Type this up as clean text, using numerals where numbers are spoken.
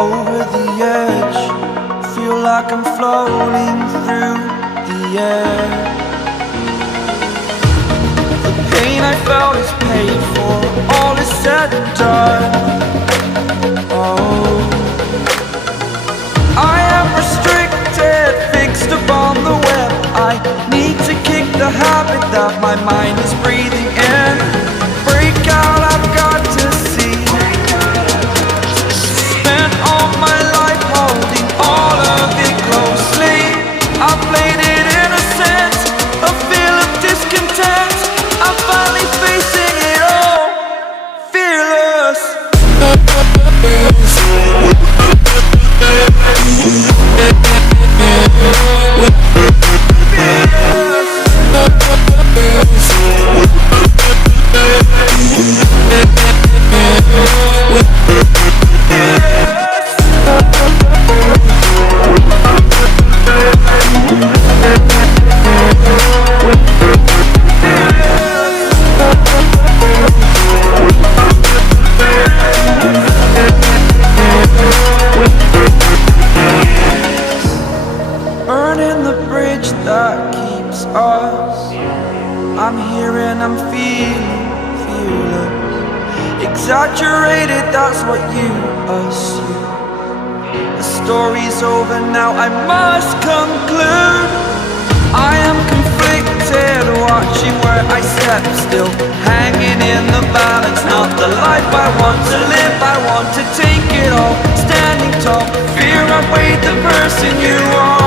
over the edge. Feel like I'm floating through the air. The pain I felt is paid for, all is said and done. Oh, I am restricted, fixed upon the web. I need to kick the habit that my mind is breathing in. Break out, I've got to see. Spent all my life holding all of it closely. I played it innocent, a feel of discontent. I'm finally facing it all, fearless. Burning the bridge that keeps us. I'm here and I'm feeling fearless. Exaggerated, that's what you assume. The story's over now, I must conclude. I am conflicted, watching where I step still, hanging in the balance. Not the life I want to live, I want to take it all. Standing tall, fear I weighed the person you are.